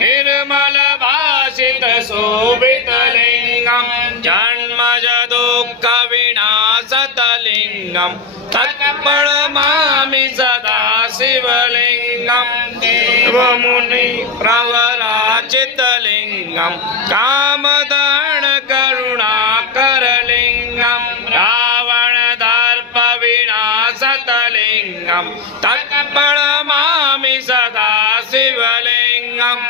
निर्मल भाषित शोभितलिङ्गं जन्मज दुःख विनाशतलिङ्गं तत्प्रणमामि सदा शिवलिङ्गं देवमुनि प्रवराचितलिङ्गं कामदहन करुणाकरलिङ्गं रावणदर्प विनाशतलिङ्गं तत्प्रणमामि सदा शिवलिङ्गं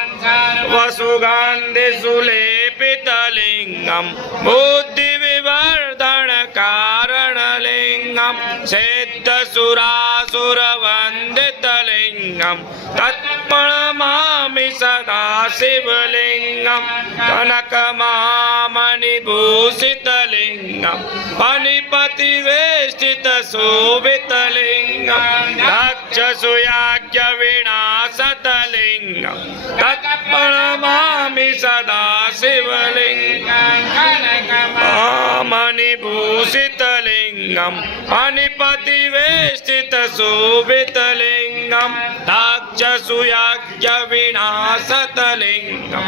वसुगन्धिसुलेपितलिङ्गं बुद्धिविवर्धनकारणलिङ्गं सिद्धसुरासुरवन्दितलिङ्गं तत्प्रणमामि सदा शिवलिङ्गं कनकमामणिभूषितलिङ्गं फणिपतिवेष्टितशोभितलिङ्गं दक्षसुयाज्ञविनाशतलिङ्गं तत्प्रणमामि सदा शिवलिङ्गं कनकमामणिभूषितलिङ्गं फणिपतिवेष्टितशोभितलिङ्गं दक्षसुयाज्ञविनाशतलिङ्गं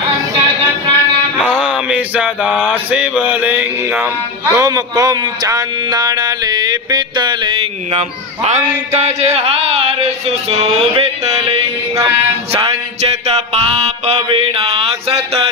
मामि सदा शिवलिङ्गं कुमकुम चन्दनलेपितलिङ्गं पङ्कजहार सुशोभितलिङ्गं सञ्चित पाप विनाशतलिङ्गं